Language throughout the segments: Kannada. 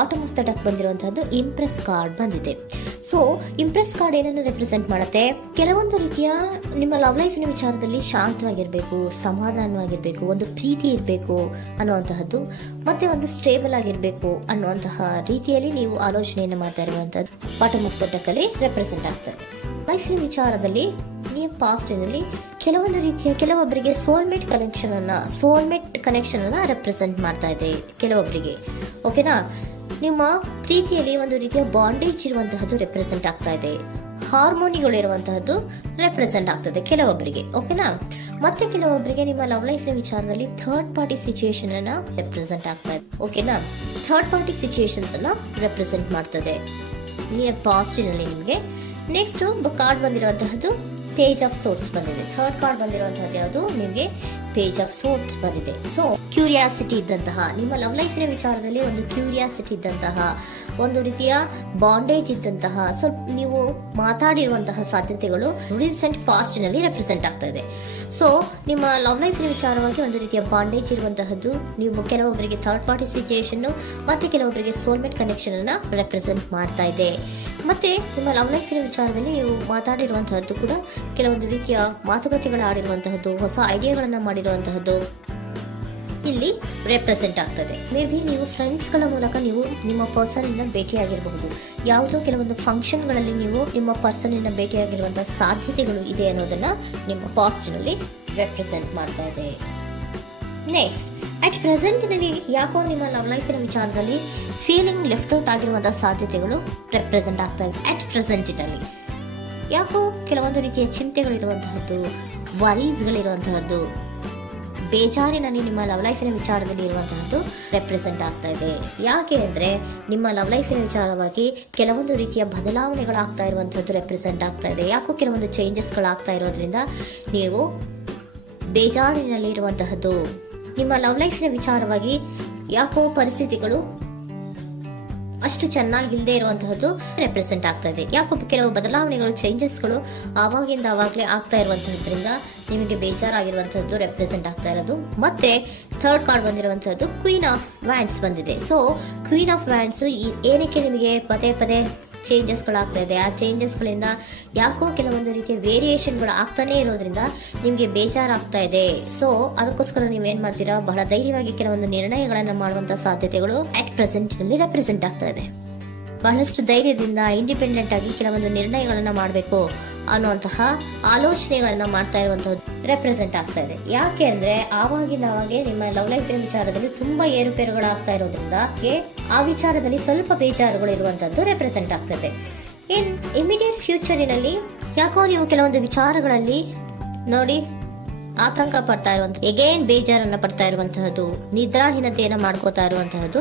ಬಾಟಮ್ ಆಫ್ ದ ಡೆಕ್ ಬಂದಿರುವಂತಹದ್ದು ಇಂಪ್ರೆಸ್ ಕಾರ್ಡ್ ಬಂದಿದೆ. ಸೊ ಇಂಪ್ರೆಸ್ ಕಾರ್ಡ್ ಏನನ್ನು ರೆಪ್ರೆಸೆಂಟ್ ಮಾಡುತ್ತೆ? ಕೆಲವೊಂದು ರೀತಿಯ ನಿಮ್ಮ ಲವ್ ಲೈಫಿನ ವಿಚಾರದಲ್ಲಿ ಶಾಂತವಾಗಿರ್ಬೇಕು, ಸಮಾಧಾನವಾಗಿರ್ಬೇಕು, ಒಂದು ಪ್ರೀತಿ ಇರಬೇಕು ಅನ್ನುವಂತಹದ್ದು, ಮತ್ತೆ ಒಂದು ಸ್ಟೇಬಲ್ ಆಗಿರ್ಬೇಕು ಅನ್ನುವಂತಹ ರೀತಿಯಲ್ಲಿ ನೀವು ಆಲೋಚನೆಯನ್ನು ಮಾಡ್ತಾ ಇರುವಂತಹದ್ದು ಬಾಟಮ್ ಆಫ್ ದ ಡೆಕ್ ಅಲ್ಲಿ ರೆಪ್ರೆಸೆಂಟ್ ಆಗ್ತದೆ. ಲೈಫಿನ ವಿಚಾರದಲ್ಲಿ ನೀವು ಪಾಸ್ಟಿನಲ್ಲಿ ಕೆಲವೊಂದು ರೀತಿಯ ಕೆಲವೊಬ್ಬರಿಗೆ ಸೋಲ್ಮೇಟ್ ಕನೆಕ್ಷನ್ ಅನ್ನ ರೆಪ್ರೆಸೆಂಟ್ ಮಾಡ್ತಾ ಇದೆ ಕೆಲವೊಬ್ಬರಿಗೆ. ಓಕೆನಾ? ನಿಮ್ಮ ಪ್ರೀತಿಯಲ್ಲಿ ಒಂದು ರೀತಿಯ ಬಾಂಡೇಜ್ ಇರುವಂತಹದ್ದು ರೆಪ್ರೆಸೆಂಟ್ ಆಗ್ತಾ ಇದೆ. ಹಾರ್ಮೋನಿಗಳು ಇರುವಂತಹದ್ದು ರೆಪ್ರೆಸೆಂಟ್ ಆಗ್ತದೆ ಕೆಲವೊಬ್ಬರಿಗೆ. ಓಕೆನಾ? ಮತ್ತೆ ಕೆಲವೊಬ್ಬರಿಗೆ ನಿಮ್ಮ ಲವ್ ಲೈಫ್ನ ವಿಚಾರದಲ್ಲಿ ಥರ್ಡ್ ಪಾರ್ಟಿ ಸಿಚುಯೇಷನ್ ಅನ್ನ ರೆಪ್ರೆಸೆಂಟ್ ಆಗ್ತಾ ಇದೆ. ಓಕೆನಾ? ಥರ್ಡ್ ಪಾರ್ಟಿ ಸಿಚುಯೇಷನ್ಸ್ ಅನ್ನ ರೆಪ್ರೆಸೆಂಟ್ ಮಾಡ್ತದೆ ನಿಯರ್ ಪಾಸ್ಟಿನಲ್ಲಿ ನಿಮಗೆ. ನೆಕ್ಸ್ಟ್ ಕಾರ್ಡ್ ಬಂದಿರುವಂತಹದ್ದು ಪೇಜ್ ಆಫ್ ಸೋರ್ಟ್ಸ್ ಬಂದಿದೆ. ಥರ್ಡ್ ಕಾರ್ಡ್ ಬಂದಿರುವಂತಹದ್ದು ಯಾವುದು? ನಿಮಗೆ ಪೇಜ್ ಆಫ್ ಸೋರ್ಟ್ಸ್ ಬಂದಿದೆ. ಸೊ ಕ್ಯೂರಿಯಾಸಿಟಿ ಇದ್ದಂತಹ, ನಿಮ್ಮ ಲವ್ ಲೈಫಿನ ವಿಚಾರದಲ್ಲಿ ಒಂದು ಕ್ಯೂರಿಯಾಸಿಟಿ ಇದ್ದಂತಹ, ಒಂದು ರೀತಿಯ ಬಾಂಡೇಜ್ ಇದ್ದಂತಹ, ಸ್ವಲ್ಪ ನೀವು ಮಾತಾಡಿರುವಂತಹ ಸಾಧ್ಯತೆಗಳು ರೀಸೆಂಟ್ ಪಾಸ್ಟ್ ನಲ್ಲಿ ರೆಪ್ರೆಸೆಂಟ್ ಆಗ್ತಾ ಇದೆ. ಸೊ ನಿಮ್ಮ ಲವ್ ಲೈಫಿನ ವಿಚಾರವಾಗಿ ಒಂದು ರೀತಿಯ ಬಾಂಡೇಜ್ ಇರುವಂತಹದ್ದು, ನೀವು ಕೆಲವೊಬ್ಬರಿಗೆ ಥರ್ಡ್ ಪಾರ್ಟಿ ಸಿಚುಯೇಷನ್ ಮತ್ತೆ ಕೆಲವೊಬ್ಬರಿಗೆ ಸೋಲ್ಮೇಟ್ ಕನೆಕ್ಷನ್ ಅನ್ನ ರೆಪ್ರೆಸೆಂಟ್ ಮಾಡ್ತಾ ಇದೆ. ಮತ್ತೆ ನಿಮ್ಮ ಲವ್ ಲೈಫಿನ ವಿಚಾರದಲ್ಲಿ ನೀವು ಮಾತಾಡಿರುವಂತಹದ್ದು ಕೂಡ ಕೆಲವೊಂದು ರೀತಿಯ ಮಾತುಕತೆಗಳು ಆಡಿರುವಂತಹದ್ದು, ಹೊಸ ಐಡಿಯಾಗಳನ್ನ ಮಾಡಿರುವಂತಹದ್ದು ಇಲ್ಲಿ ರೆಪ್ರೆಸೆಂಟ್ ಆಗ್ತದೆ. ಮೇ ಬಿ ನೀವು ಫ್ರೆಂಡ್ಸ್ಗಳ ಮೂಲಕ ನೀವು ನಿಮ್ಮ ಪರ್ಸನ್ ಅನ್ನ ಭೇಟಿಯಾಗಿರಬಹುದು. ಯಾವುದೋ ಕೆಲವೊಂದು ಫಂಕ್ಷನ್ಗಳಲ್ಲಿ ನೀವು ನಿಮ್ಮ ಪರ್ಸನ್ ಅನ್ನ ಭೇಟಿಯಾಗಿರುವಂತಹ ಸಾಧ್ಯತೆಗಳು ಇದೆ ಅನ್ನೋದನ್ನ ನಿಮ್ಮ ಪಾಸ್ಟ್ನಲ್ಲಿ ರೆಪ್ರೆಸೆಂಟ್ ಮಾಡ್ತಾ ಇದೆ. ನೆಕ್ಸ್ಟ್, ಅಟ್ ಪ್ರೆಸೆಂಟ್ನಲ್ಲಿ ಯಾಕೋ ನಿಮ್ಮ ಲವ್ ಲೈಫಿನ ವಿಚಾರದಲ್ಲಿ ಫೀಲಿಂಗ್ ಲೆಫ್ಟ್ ಔಟ್ ಆಗಿರುವಂತಹ ಸಾಧ್ಯತೆಗಳು ರೆಪ್ರೆಸೆಂಟ್ ಆಗ್ತಾ ಇದೆ. ಅಟ್ ಪ್ರೆಸೆಂಟ್ನಲ್ಲಿ ಯಾಕೋ ಕೆಲವೊಂದು ರೀತಿಯ ಚಿಂತೆಗಳಿರುವಂತಹದ್ದು, ವರೀಸ್ಗಳಿರುವಂತಹದ್ದು, ಬೇಜಾರಿನಲ್ಲಿ ನಿಮ್ಮ ಲವ್ ಲೈಫಿನ ವಿಚಾರದಲ್ಲಿ ಇರುವಂತಹದ್ದು ರೆಪ್ರೆಸೆಂಟ್ ಆಗ್ತಾ ಇದೆ. ಯಾಕೆ ಅಂದ್ರೆ ನಿಮ್ಮ ಲವ್ ಲೈಫಿನ ವಿಚಾರವಾಗಿ ಕೆಲವೊಂದು ರೀತಿಯ ಬದಲಾವಣೆಗಳಾಗ್ತಾ ಇರುವಂತಹದ್ದು ರೆಪ್ರೆಸೆಂಟ್ ಆಗ್ತಾ ಇದೆ. ಯಾಕೋ ಕೆಲವೊಂದು ಚೇಂಜಸ್ಗಳಾಗ್ತಾ ಇರೋದ್ರಿಂದ ನೀವು ಬೇಜಾರಿನಲ್ಲಿ ಇರುವಂತಹದ್ದು, ನಿಮ್ಮ ಲವ್ ಲೈಫಿನ ವಿಚಾರವಾಗಿ ಯಾಕೋ ಪರಿಸ್ಥಿತಿಗಳು ಅಷ್ಟು ಚೆನ್ನಾಗಿಲ್ಲದೆ ಇರುವಂತಹದ್ದು ರೆಪ್ರೆಸೆಂಟ್ ಆಗ್ತಾ ಇದೆ. ಯಾಕೋ ಕೆಲವು ಬದಲಾವಣೆಗಳು, ಚೇಂಜಸ್ಗಳು ಆವಾಗಿಂದ ಆವಾಗಲೇ ಆಗ್ತಾ ಇರುವಂತಹದ್ರಿಂದ ನಿಮಗೆ ಬೇಜಾರಾಗಿರುವಂತಹದ್ದು ರೆಪ್ರೆಸೆಂಟ್ ಆಗ್ತಾ ಇರೋದು. ಮತ್ತೆ ಥರ್ಡ್ ಕಾರ್ಡ್ ಬಂದಿರುವಂತಹದ್ದು ಕ್ವೀನ್ ಆಫ್ ವ್ಯಾಂಡ್ಸ್ ಬಂದಿದೆ. ಸೊ ಕ್ವೀನ್ ಆಫ್ ವ್ಯಾಂಡ್ಸ್ ಏನಕ್ಕೆ ನಿಮಗೆ ಪದೇ ಪದೇ ಚೇಂಜಸ್ಗಳಾಗ್ತಾ ಇದೆ? ಆ ಚೇಂಜಸ್ಗಳಿಂದ ಯಾಕೋ ಕೆಲವೊಂದು ರೀತಿಯ ವೇರಿಯೇಷನ್ಗಳು ಆಗ್ತಾನೆ ಇರೋದ್ರಿಂದ ನಿಮಗೆ ಬೇಜಾರಾಗ್ತಾ ಇದೆ. ಸೊ ಅದಕ್ಕೋಸ್ಕರ ನೀವೇನ್ ಮಾಡ್ತೀರಾ? ಬಹಳ ಧೈರ್ಯವಾಗಿ ಕೆಲವೊಂದು ನಿರ್ಣಯಗಳನ್ನ ಮಾಡುವಂತಹ ಸಾಧ್ಯತೆಗಳು ಅಟ್ ಪ್ರೆಸೆಂಟ್ ನಲ್ಲಿ ರೆಪ್ರೆಸೆಂಟ್ ಆಗ್ತಾ ಇದೆ. ಬಹಳಷ್ಟು ಧೈರ್ಯದಿಂದ ಇಂಡಿಪೆಂಡೆಂಟ್ ಆಗಿ ಕೆಲವೊಂದು ನಿರ್ಣಯಗಳನ್ನ ಮಾಡಬೇಕು ಅನ್ನುವಂತಹ ಆಲೋಚನೆಗಳನ್ನ ಮಾಡ್ತಾ ಇರುವಂತಹದ್ದು ರೆಪ್ರೆಸೆಂಟ್ ಆಗ್ತಾ ಇದೆ. ಯಾಕೆ ಅಂದ್ರೆ ಆವಾಗಿನ ಅವಾಗೆ ನಿಮ್ಮ ಲವ್ ಲೈಫಿನ ವಿಚಾರದಲ್ಲಿ ತುಂಬಾ ಏರುಪೇರುಗಳಾಗ್ತಾ ಇರೋದ್ರಿಂದ ಆ ವಿಚಾರದಲ್ಲಿ ಸ್ವಲ್ಪ ಬೇಜಾರುಗಳು ಇರುವಂತದ್ದು ರೆಪ್ರೆಸೆಂಟ್ ಆಗ್ತದೆ. ಇನ್ ಇಮಿಡಿಯೇಟ್ ಫ್ಯೂಚರಿನಲ್ಲಿ ಯಾಕೋ ನೀವು ಕೆಲವೊಂದು ವಿಚಾರಗಳಲ್ಲಿ ನೋಡಿ ಆತಂಕ ಪಡ್ತಾ ಇರುವಂತಹ, ಎಗೇನ್ ಬೇಜಾರನ್ನ ಪಡ್ತಾ ಇರುವಂತಹದ್ದು, ನಿದ್ರಾಹೀನತೆಯನ್ನ ಮಾಡ್ಕೋತಾ ಇರುವಂತಹದ್ದು,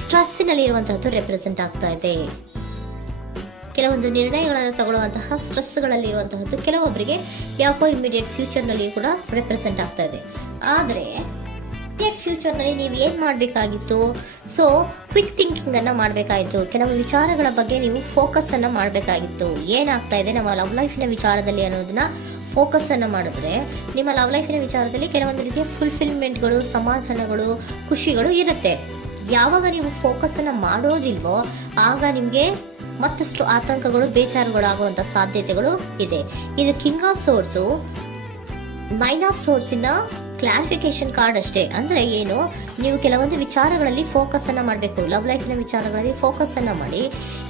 ಸ್ಟ್ರೆಸ್ಸಿನಲ್ಲಿ ಇರುವಂತಹದ್ದು ರೆಪ್ರೆಸೆಂಟ್ ಆಗ್ತಾ ಇದೆ. ಕೆಲವೊಂದು ನಿರ್ಣಯಗಳನ್ನು ತಗೊಳ್ಳುವಂತಹ ಸ್ಟ್ರೆಸ್ಗಳಲ್ಲಿ ಇರುವಂತಹದ್ದು ಕೆಲವೊಬ್ಬರಿಗೆ ಯಾಕೋ ಇಮಿಡಿಯೇಟ್ ಫ್ಯೂಚರ್ ನಲ್ಲಿ ಕೂಡ ರೆಪ್ರೆಸೆಂಟ್ ಆಗ್ತಾ ಇದೆ. ಆದ್ರೆ ಫ್ಯೂಚರ್ ನಲ್ಲಿ ನೀವು ಏನ್ ಮಾಡ್ಬೇಕಾಗಿತ್ತು? ಸೊ ಕ್ವಿಕ್ ಥಿಂಕಿಂಗ್ ಅನ್ನ ಮಾಡ್ಬೇಕಾಗಿತ್ತು. ಕೆಲವು ವಿಚಾರಗಳ ಬಗ್ಗೆ ನೀವು ಫೋಕಸ್ ಅನ್ನ ಮಾಡ್ಬೇಕಾಗಿತ್ತು. ಏನಾಗ್ತಾ ಇದೆ ನಮ್ಮ ಲವ್ ಲೈಫಿನ ವಿಚಾರದಲ್ಲಿ ಅನ್ನೋದನ್ನ ಫೋಕಸ್ ಅನ್ನ ಮಾಡಿದ್ರೆ ನಿಮ್ಮ ಲವ್ ಲೈಫಿನ ವಿಚಾರದಲ್ಲಿ ಕೆಲವೊಂದು ರೀತಿಯ ಫುಲ್ಫಿಲ್ಮೆಂಟ್ಗಳು, ಸಮಾಧಾನಗಳು, ಖುಷಿಗಳು ಇರುತ್ತೆ. ಯಾವಾಗ ನೀವು ಫೋಕಸ್ ಅನ್ನ ಮಾಡೋದಿಲ್ವೋ ಆಗ ನಿಮ್ಗೆ ಮತ್ತಷ್ಟು ಆತಂಕಗಳು, ಬೇಜಾರುಗಳು ಆಗುವಂತ ಸಾಧ್ಯತೆಗಳು ಇದೆ. ಇದು king of swords, nine of swords ಇನ ಕ್ಲಾರಿಫಿಕೇಶನ್ ಕಾರ್ಡ್ ಅಷ್ಟೇ. ಅಂದ್ರೆ ಏನು? ನೀವು ಕೆಲವೊಂದು ವಿಚಾರಗಳಲ್ಲಿ ಫೋಕಸ್ ಅನ್ನ ಮಾಡಬೇಕು. ಲವ್ ಲೈಫಿನ ವಿಚಾರಗಳಲ್ಲಿ ಫೋಕಸ್ ಅನ್ನ ಮಾಡಿ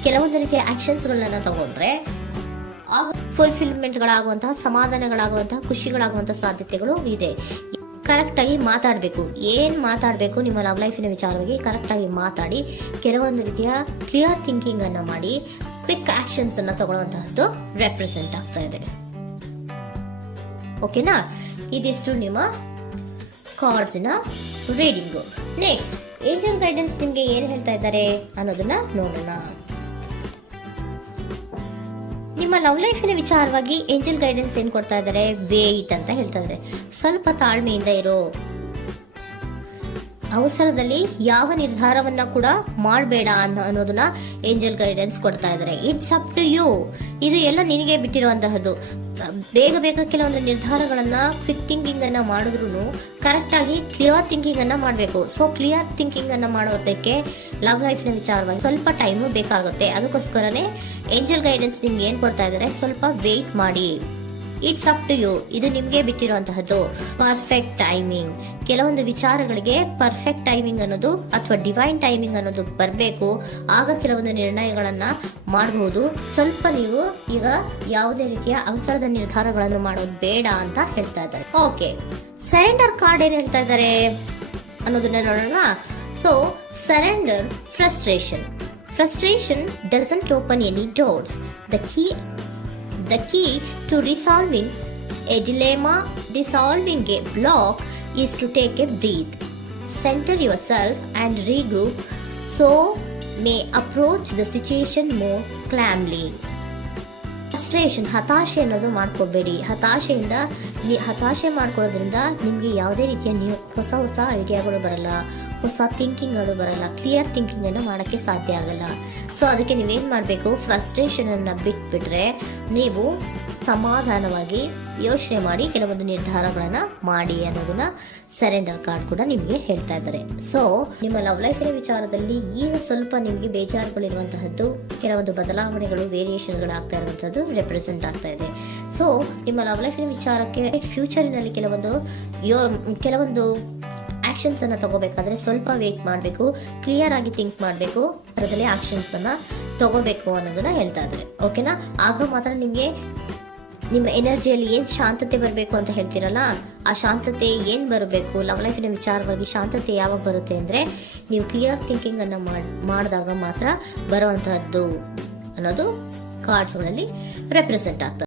ಕೆಲವೊಂದು ರೀತಿಯ ಆಕ್ಷನ್ಸ್ ಗಳನ್ನ ತಗೊಂಡ್ರೆ ಫುಲ್ಫಿಲ್ಮೆಂಟ್ಗಳಾಗುವಂತಹ, ಸಮಾಧಾನಗಳಾಗುವಂತಹ, ಖುಷಿಗಳಾಗುವಂತಹ ಸಾಧ್ಯತೆಗಳು ಇದೆ. ಕರೆಕ್ಟ್ ಆಗಿ ಮಾತಾಡಬೇಕು. ಏನ್ ಮಾತಾಡಬೇಕು ನಿಮ್ಮ ಲವ್ ಲೈಫಿನ ವಿಚಾರವಾಗಿ ಕರೆಕ್ಟ್ ಆಗಿ ಮಾತಾಡಿ ಕೆಲವೊಂದು ರೀತಿಯ ಕ್ಲಿಯರ್ ಥಿಂಕಿಂಗ್ ಅನ್ನ ಮಾಡಿ ಕ್ವಿಕ್ ಆಕ್ಷನ್ಸ್ ಅನ್ನ ತಗೊಳ್ಳುವಂತಹದ್ದು ರೆಪ್ರೆಸೆಂಟ್ ಆಗ್ತಾ ಇದೆ. ಓಕೆನಾ? ಇದಿಷ್ಟು ನಿಮ್ಮ ಕಾರ್ಡ್ಸ್ ನ ರೀಡಿಂಗು. ನೆಕ್ಸ್ಟ್, ಏಂಜಲ್ ಗೈಡೆನ್ಸ್ ನಿಮ್ಗೆ ಏನ್ ಹೇಳ್ತಾ ಇದ್ದಾರೆ ಅನ್ನೋದನ್ನ ನೋಡೋಣ. ನಿಮ್ಮ ಲವ್ ಲೈಫಿನ ವಿಚಾರವಾಗಿ ಏಂಜಲ್ ಗೈಡೆನ್ಸ್ ಏನ್ ಕೊಡ್ತಾ ಇದ್ದಾರೆ? ವೇಟ್ ಅಂತ ಹೇಳ್ತಾ ಇದ್ದಾರೆ. ಸ್ವಲ್ಪ ತಾಳ್ಮೆಯಿಂದ ಇರೋ, ಅವಸರದಲ್ಲಿ ಯಾವ ನಿರ್ಧಾರವನ್ನ ಕೂಡ ಮಾಡಬೇಡ ಅನ್ನೋದನ್ನ ಏಂಜಲ್ ಗೈಡೆನ್ಸ್ ಕೊಡ್ತಾ ಇದ್ದಾರೆ. It's up to you. ಇದು ಎಲ್ಲ ನಿನಗೆ ಬಿಟ್ಟಿರುವಂತಹದ್ದು. ಬೇಗ ಬೇಗ ಕೆಲವೊಂದು ನಿರ್ಧಾರಗಳನ್ನ ಕ್ವಿಕ್ ಥಿಂಕಿಂಗ್ ಅನ್ನ ಮಾಡಿದ್ರು ಕರೆಕ್ಟ್ ಆಗಿ ಕ್ಲಿಯರ್ ಥಿಂಕಿಂಗ್ ಅನ್ನ ಮಾಡಬೇಕು. ಸೊ ಕ್ಲಿಯರ್ ಥಿಂಕಿಂಗ್ ಅನ್ನ ಮಾಡೋದಕ್ಕೆ ಲವ್ ಲೈಫ್ ನ ವಿಚಾರವಾಗಿ ಸ್ವಲ್ಪ ಟೈಮು ಬೇಕಾಗುತ್ತೆ. ಅದಕ್ಕೋಸ್ಕರನೇ ಏಂಜಲ್ ಗೈಡೆನ್ಸ್ ನಿಮ್ಗೆ ಏನ್ ಕೊಡ್ತಾ ಇದ್ದಾರೆ, ಸ್ವಲ್ಪ ವೇಟ್ ಮಾಡಿ. It's up to you. ಇದು ನಿಮ್ಗೆ ಬಿಟ್ಟಿರುವಂತಹದ್ದು. Perfect timing. ಕೆಲವೊಂದು ವಿಚಾರಗಳಿಗೆ ಪರ್ಫೆಕ್ಟ್ ಟೈಮಿಂಗ್ ಅನ್ನೋದು ಅಥವಾ ಡಿವೈನ್ ಟೈಮಿಂಗ್ ಅನ್ನೋದು ಬರಬೇಕು. ಆಗ ಕೆಲವೊಂದು ನಿರ್ಣಯಗಳನ್ನ ಮಾಡಬಹುದು. ಸ್ವಲ್ಪ ನೀವು ಈಗ ಯಾವುದೇ ರೀತಿಯ ಅವಸರದ ನಿರ್ಧಾರಗಳನ್ನು ಮಾಡೋದು ಬೇಡ ಅಂತ ಹೇಳ್ತಾ ಇದ್ದಾರೆ. ಓಕೆ, ಸರೆಂಡರ್ ಕಾರ್ಡ್ ಏನ್ ಹೇಳ್ತಾ ಇದ್ದಾರೆ ಅನ್ನೋದನ್ನ ನೋಡೋಣ. So surrender frustration doesn't open any doors. The key to resolving a dilemma, dissolving a block, is to take a breath, center yourself and regroup, so may approach the situation more calmly. Frustration, ಹತಾಶೆ ಅನ್ನೋದು ಮಾಡ್ಕೋಬೇಡಿ. ಹತಾಶೆ ಮಾಡ್ಕೊಳ್ಳೋದ್ರಿಂದ ನಿಮ್ಗೆ ಯಾವುದೇ ರೀತಿಯ ಹೊಸ ಐಡಿಯಾಗಳು ಬರಲ್ಲ, ಹೊಸ ಥಿಂಕಿಂಗ್ಗಳು ಬರಲ್ಲ, ಕ್ಲಿಯರ್ ಥಿಂಕಿಂಗ್ ಅನ್ನು ಮಾಡಕ್ಕೆ ಸಾಧ್ಯ ಆಗಲ್ಲ. ಸೊ ಅದಕ್ಕೆ ನೀವೇನ್ ಮಾಡಬೇಕು, ಫ್ರಸ್ಟ್ರೇಷನ್ ಅನ್ನ ಬಿಟ್ಬಿಟ್ರೆ ನೀವು ಸಮಾಧಾನವಾಗಿ ಯೋಚನೆ ಮಾಡಿ ಕೆಲವೊಂದು ನಿರ್ಧಾರಗಳನ್ನ ಮಾಡಿ ಅನ್ನೋದನ್ನ ಸರೆಂಡರ್ ಕಾರ್ಡ್ ಕೂಡ ನಿಮ್ಗೆ ಹೇಳ್ತಾ ಇದ್ದಾರೆ. ಸೊ ನಿಮ್ಮ ಲವ್ ಲೈಫಿನ ವಿಚಾರದಲ್ಲಿ ಈಗ ಸ್ವಲ್ಪ ನಿಮ್ಗೆ ಬೇಜಾರುಗಳಿರುವಂತಹದ್ದು, ಕೆಲವೊಂದು ಬದಲಾವಣೆಗಳು, ವೇರಿಯೇಷನ್ಗಳು ಆಗ್ತಾ ಇರುವಂತದ್ದು ರೆಪ್ರೆಸೆಂಟ್ ಆಗ್ತಾ ಇದೆ. ಸೊ ನಿಮ್ಮ ಲವ್ ಲೈಫಿನ ವಿಚಾರಕ್ಕೆ ಫ್ಯೂಚರಿನಲ್ಲಿ ಕೆಲವೊಂದು ಆಕ್ಷನ್ಸ್ ಅನ್ನ ತಗೋಬೇಕಾದ್ರೆ ಸ್ವಲ್ಪ ವೇಟ್ ಮಾಡಬೇಕು, ಕ್ಲಿಯರ್ ಆಗಿ ಥಿಂಕ್ ಮಾಡಬೇಕು, ಅದರಲ್ಲಿ ಆಕ್ಷನ್ಸ್ ಅನ್ನ ತಗೋಬೇಕು ಅನ್ನೋದನ್ನ ಹೇಳ್ತಾ ಇದ್ದಾರೆ. ಓಕೆನಾ? ಆಗ ಮಾತ್ರ ನಿಮ್ಗೆ ನಿಮ್ಮ ಎನರ್ಜಿಯಲ್ಲಿ ಏನ್ ಶಾಂತತೆ ಬರಬೇಕು ಅಂತ ಹೇಳ್ತೀರಲ್ಲ, ಆ ಶಾಂತತೆ ಏನ್ ಬರಬೇಕು, ಲವ್ ಲೈಫಿನ ವಿಚಾರವಾಗಿ ಶಾಂತತೆ ಯಾವಾಗ ಬರುತ್ತೆ ಅಂದ್ರೆ ನೀವು ಕ್ಲಿಯರ್ ಥಿಂಕಿಂಗ್ ಅನ್ನ ಮಾಡಿದಾಗ ಮಾತ್ರ ಬರುವಂತಹದ್ದು ಅನ್ನೋದು ಕಾರ್ಡ್ಸ್ ಗಳಲ್ಲಿ ರೆಪ್ರೆಸೆಂಟ್ ಆಗ್ತದೆ.